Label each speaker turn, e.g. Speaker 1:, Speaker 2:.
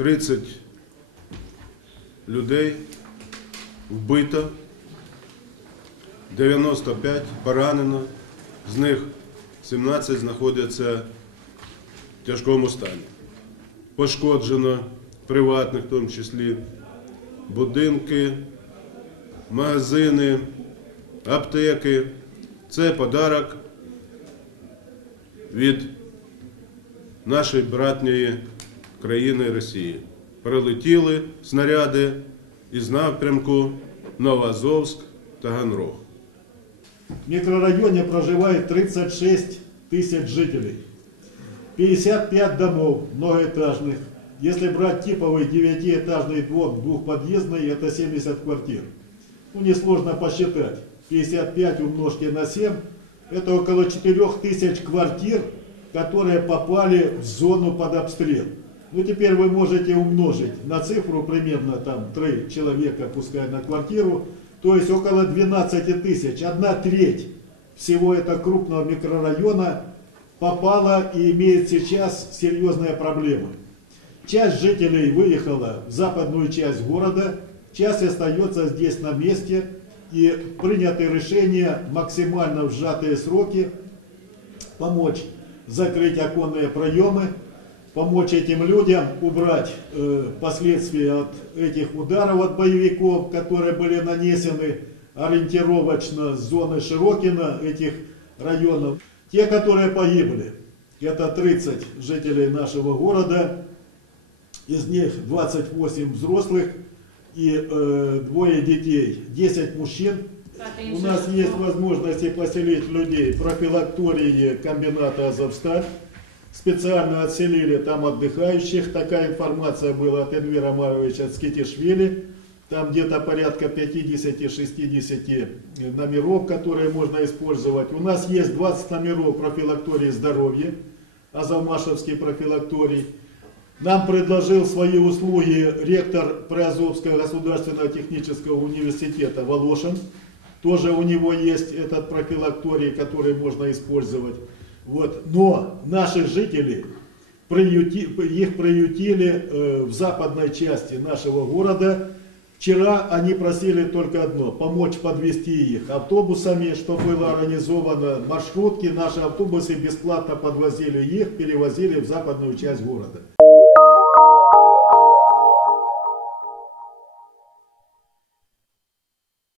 Speaker 1: 30 людей вбито, 95 поранено, з них 17 знаходяться в тяжкому стані. Пошкоджено приватних, в тому числі, будинки, магазини, аптеки. Це подарок від нашої братньої країни Росії. Прилетіли снаряди із напрямку Новоазовськ Таганрог.
Speaker 2: В микрорайоне проживает 36 тысяч жителей. 55 домов многоэтажных. Если брать типовый девятиэтажный дом двухподъездный, это 70 квартир. Ну, несложно посчитать. 55 умножьте на 7, это около 4 тысяч квартир, которые попали в зону под обстрел. Ну, теперь вы можете умножить на цифру примерно там 3 человека, пускай на квартиру, то есть около 12 тысяч, одна треть всего этого крупного микрорайона попала и имеет сейчас серьезные проблемы. Часть жителей выехала в западную часть города, часть остается здесь на месте, и приняты решения максимально в сжатые сроки помочь закрыть оконные проемы, помочь этим людям убрать э, последствия от этих ударов от боевиков, которые были нанесены ориентировочно с зоны Широкина, этих районов. Те, которые погибли, это 30 жителей нашего города, из них 28 взрослых и э, двое детей, 10 мужчин. У нас есть возможности поселить людей в профилактории комбината Азовсталь. Специально отселили там отдыхающих. Такая информация была от Эльвира Маровича Скитишвили. Там где-то порядка 50-60 номеров, которые можно использовать. У нас есть 20 номеров профилактории здоровья, Азовмашевский профилакторий. Нам предложил свои услуги ректор Приазовского государственного технического университета Волошин. Тоже у него есть этот профилакторий, который можно использовать. Вот. Но наших жителей приюти, их приютили э, в западной части нашего города. Вчера они просили только одно, помочь подвести их автобусами, что было организовано, маршрутки, наши автобусы бесплатно подвозили их, перевозили в западную часть города.